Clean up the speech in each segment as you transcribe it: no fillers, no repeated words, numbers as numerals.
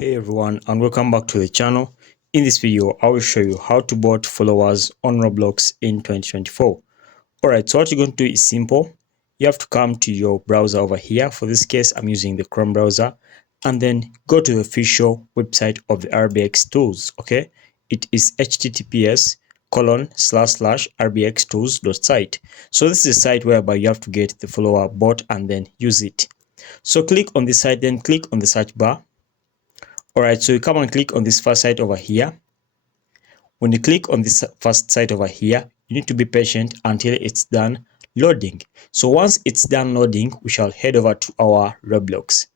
Hey everyone, and welcome back to the channel. In this video I will show you how to bot followers on Roblox in 2024. Alright, so what you're going to do is simple. You have to come to your browser over here. For this case I'm using the Chrome browser, and then go to the official website of the RBX tools. Okay, it is https://rbxtools.site. So this is a site whereby you have to get the follower bot and then use it. So click on this site, then click on the search bar. Alright, so you come and click on this first site over here. When you click on this first site over here, you need to be patient until it's done loading. So once it's done loading, we shall head over to our Roblox.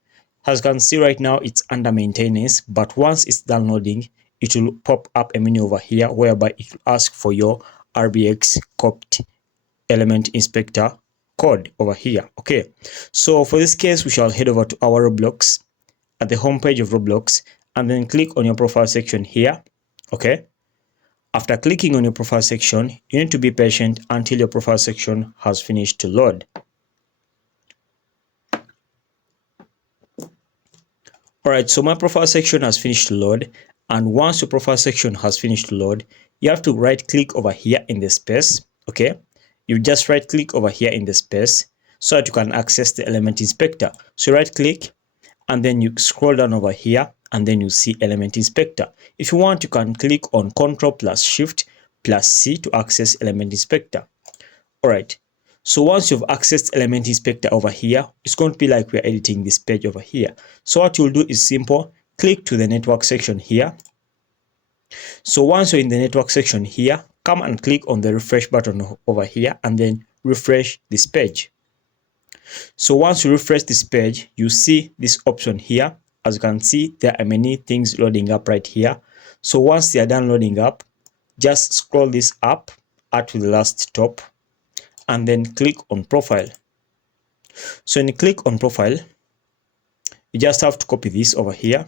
As you can see right now, it's under maintenance, but once it's done loading, it will pop up a menu over here whereby it will ask for your RBX copt element inspector code over here. Okay, so for this case, we shall head over to our Roblox at the home page of Roblox, and then click on your profile section here. Okay, after clicking on your profile section, you need to be patient until your profile section has finished to load. Alright, so my profile section has finished to load, and once your profile section has finished to load, you have to right click over here in the space. Okay, you just right click over here in the space so that you can access the element inspector. So right click, and then you scroll down over here, and then you see element inspector. If you want, you can click on Ctrl+Shift+C to access element inspector. Alright, so once you've accessed element inspector over here, it's going to be like we're editing this page over here. So what you'll do is simple, click to the network section here. So once you're in the network section here, come and click on the refresh button over here, and then refresh this page. So once you refresh this page, you see this option here. As you can see, there are many things loading up right here. So once they are done loading up, just scroll this up to the last top, and then click on profile. So when you click on profile, you just have to copy this over here.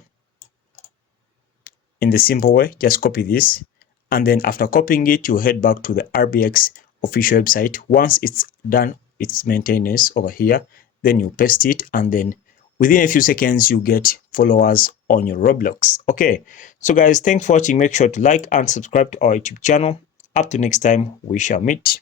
In the simple way, just copy this, and then after copying it, you head back to the RBX official website. Once it's done its maintenance over here, then you paste it, and then within a few seconds you get followers on your Roblox. Okay, so guys, thanks for watching. Make sure to like and subscribe to our YouTube channel. Up to next time, we shall meet.